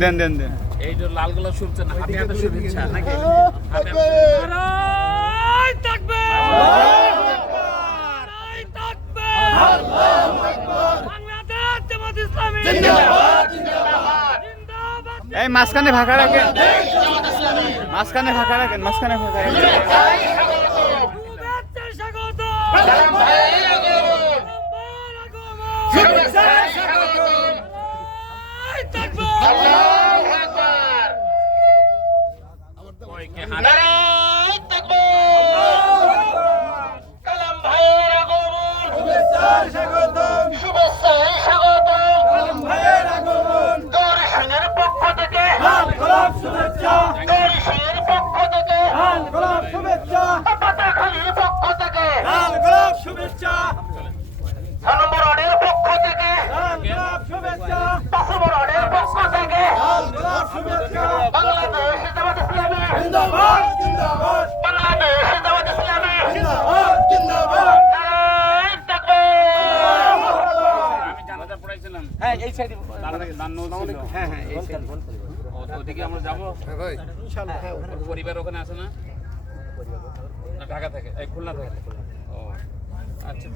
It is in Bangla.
দেন দেন দেন। এই যে লাল গোলাপ শুনছেন হাতে হাতে শুভেচ্ছা নাকি? হাতে এই মাঝখানে ফাঁকা রাখেন। মাঝখানে ফাঁকা রাখেন মাঝখানে ফাঁকা রাখেন। কয়কে হাতে দর্শনের হ্যাঁ এই সাইডে হ্যাঁ হ্যাঁ এই সাইডে ওদিকে আমরা যাব পরিবার ওখানে আছে না ঢাকা থেকে এই খুলনা থেকে ও আচ্ছা